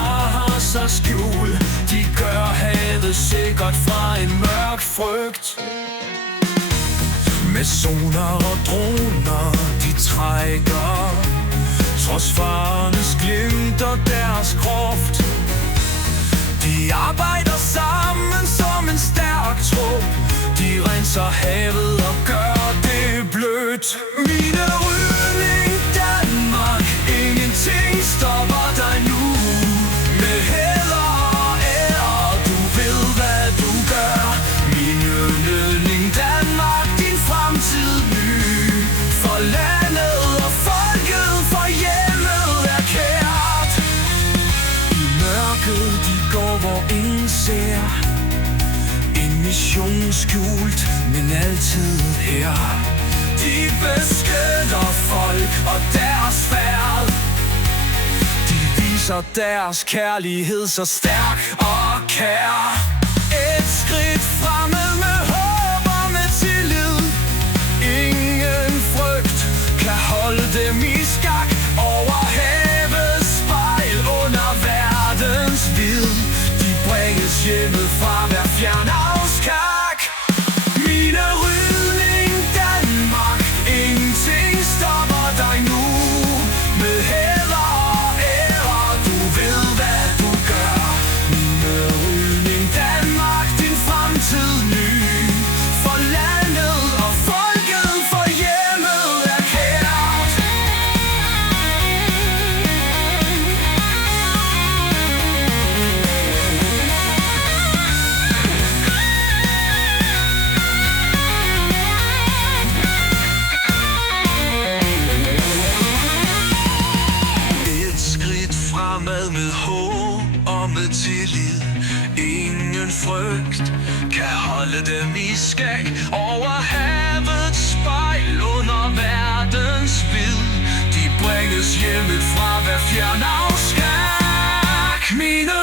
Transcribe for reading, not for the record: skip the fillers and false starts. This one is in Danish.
der har sig skjul. De gør havet sikkert fra en mørk frygt. Med sonar og droner de trækker, trods farernes glimt og deres kroft. De arbejder sammen som en stærk trup. De renser havet og gør det blødt. Mine Rydning Danmark, ingenting stopper dig nu. Med hæder og ære, du ved hvad du gør. Mine Rydning Danmark, din fremtid ny. For landet og folket, for hjemmet er kært. I mørket de går, hvor ingen ser. En mission skjult, men altid her. De beskytter folk og deres færd. De viser deres kærlighed så stærk og kær. Et skridt fremad med håb og med tillid. Ingen frygt kan holde dem i skak. Over havets spejl, under verdens vid. De bringes hjemmet fra hver fjern afskak. Mine Rydning Danmark, ingenting stopper dig nu. Med hæder og ære, du ved hvad du gør. Mine Rydning Danmark, din fremtid ny. For landet og folket, for hjemmet er kært. Fremad med håb og med tillid. Ingen frygt kan holde dem i skak. Over havets spejl, under verdens vid. De bringes hjemmet fra hver fjern afskak. Mine